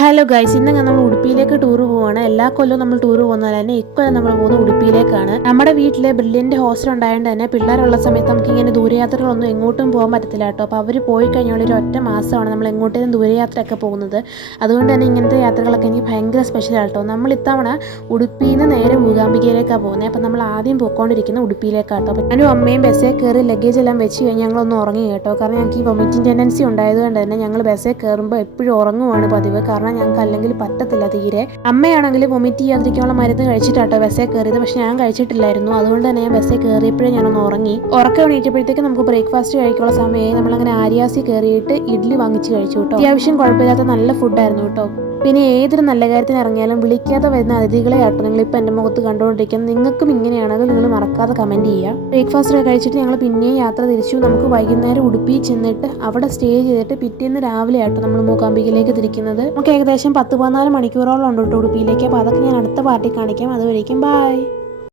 Hello guys, ഇന്ന് നമ്മൾ ഉടുപ്പിയിലേക്ക് tour പോവാണ്. എല്ലാ കൊല്ലവും നമ്മൾ ടൂർ പോകുന്നത് തന്നെ ഇക്കൊല്ലം നമ്മൾ പോകുന്നത് ഉടുപ്പിയിലേക്കാണ്. നമ്മുടെ വീട്ടിലെ ബ്രില്യൻ്റ് ഹോസ്റ്റൽ ഉണ്ടായതുകൊണ്ട് തന്നെ പിള്ളേരുള്ള സമയത്ത് നമുക്ക് ഇങ്ങനെ ദൂരയാത്രകളൊന്നും എങ്ങോട്ടും പോകാൻ പറ്റത്തില്ല കേട്ടോ. അപ്പോൾ അവർ പോയി കഴിഞ്ഞാൽ ഒരു ഒറ്റ മാസമാണ് നമ്മൾ എങ്ങോട്ടേലും ദൂരയാത്രയൊക്കെ പോകുന്നത്. അതുകൊണ്ട് തന്നെ ഇങ്ങനത്തെ യാത്രകളൊക്കെ എനിക്ക് ഭയങ്കര സ്പെഷ്യലാണ് കേട്ടോ. നമ്മൾ ഇത്തവണ ഉടുപ്പിയിൽ നിന്ന് നേരെ മൂകാംബികയിലേക്കാണ് പോകുന്നത്. അപ്പോൾ നമ്മൾ ആദ്യം പോയിക്കൊണ്ടിരിക്കുന്ന ഉടുപ്പിയിലേക്കാണ് കേട്ടോ. അപ്പോൾ ഞാനും അമ്മയും ബസ്സിൽ കയറി ലഗേജ് എല്ലാം വെച്ച് കഴിഞ്ഞ് ഞങ്ങളൊന്ന് ഉറങ്ങി കേട്ടോ. കാരണം ഞങ്ങൾക്ക് ഈ വൊമിറ്റിംഗ് ടെൻഡൻസി ഉണ്ടായതുകൊണ്ട് തന്നെ ഞങ്ങൾ ബസ്സിൽ കയറുമ്പോൾ എപ്പോഴും ഉറങ്ങുവാണ് പതിവ്. കാരണം ഞങ്ങൾക്ക് അല്ലെങ്കിൽ പറ്റത്തില്ല തീരെ. അമ്മയാണെങ്കിൽ വൊമിറ്റ് ചെയ്യാതിരിക്കാനുള്ള മരുന്ന് കഴിച്ചിട്ടാട്ടോ ബസ്സിൽ കയറിയത്. പക്ഷെ ഞാൻ കഴിച്ചിട്ടില്ലായിരുന്നു. അതുകൊണ്ട് തന്നെ ഞാൻ ബസ്സിൽ കയറിയപ്പോഴേ ഞാനൊന്ന് ഉറങ്ങി. ഉറക്കം എണീറ്റപ്പോഴത്തേക്ക് നമുക്ക് ബ്രേക്ക്ഫാസ്റ്റ് കഴിക്കാനുള്ള സമയമായി. നമ്മളങ്ങനെ ആര്യാസി കയറിയിട്ട് ഇഡ്ഡലി വാങ്ങിച്ച് കഴിച്ചു കേട്ടോ. അത്യാവശ്യം കുഴപ്പമില്ലാത്ത നല്ല ഫുഡായിരുന്നു കേട്ടോ. പിന്നെ ഏതൊരു നല്ല കാര്യത്തിന് ഇറങ്ങിയാലും വിളിക്കാതെ വരുന്ന അതിഥികളെ ആട്ടോ നിങ്ങളിപ്പോൾ എൻ്റെ മുഖത്ത് കണ്ടുകൊണ്ടിരിക്കുന്നത്. നിങ്ങൾക്കും ഇങ്ങനെയാണെങ്കിൽ നിങ്ങൾ മറക്കാതെ കമൻറ്റ് ചെയ്യുക. ബ്രേക്ക്ഫാസ്റ്റ് കഴിച്ചിട്ട് ഞങ്ങൾ പിന്നെയും യാത്ര തിരിച്ചു. നമുക്ക് വൈകുന്നേരം ഉടുപ്പിയിൽ ചെന്നിട്ട് അവിടെ സ്റ്റേ ചെയ്തിട്ട് പിറ്റേന്ന് രാവിലെ ആട്ടോ നമ്മൾ മൂകാംബികയിലേക്ക് തിരിക്കുന്നത്. നമുക്ക് ഏകദേശം 10-14 മണിക്കൂറോളം ഉണ്ട് കേട്ടോ ഉടുപ്പിയിലേക്ക്. അപ്പോൾ അതൊക്കെ ഞാൻ അടുത്ത പാർട്ടി കാണിക്കാം. അതുവരേക്കും ബൈ.